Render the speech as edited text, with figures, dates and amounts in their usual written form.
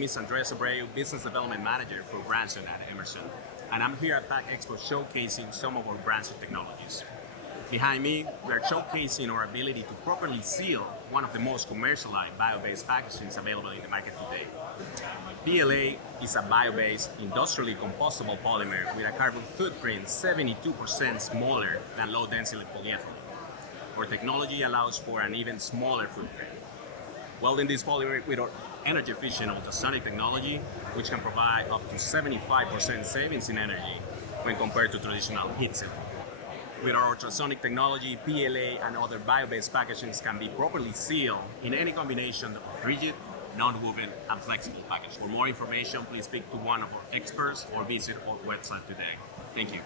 name is Andres Abreu, Business Development Manager for Branson at Emerson. And I'm here at PACK Expo showcasing some of our Branson technologies. Behind me, we are showcasing our ability to properly seal one of the most commercialized bio-based packagings available in the market today. PLA is a bio-based, industrially compostable polymer with a carbon footprint 72% smaller than low-density polyethylene. Our technology allows for an even smaller footprint. Welding this polymer with our energy-efficient ultrasonic technology, which can provide up to 75% savings in energy when compared to traditional heat sink. With our ultrasonic technology, PLA and other bio-based packagings can be properly sealed in any combination of rigid, non-woven, and flexible package. For more information, please speak to one of our experts or visit our website today. Thank you.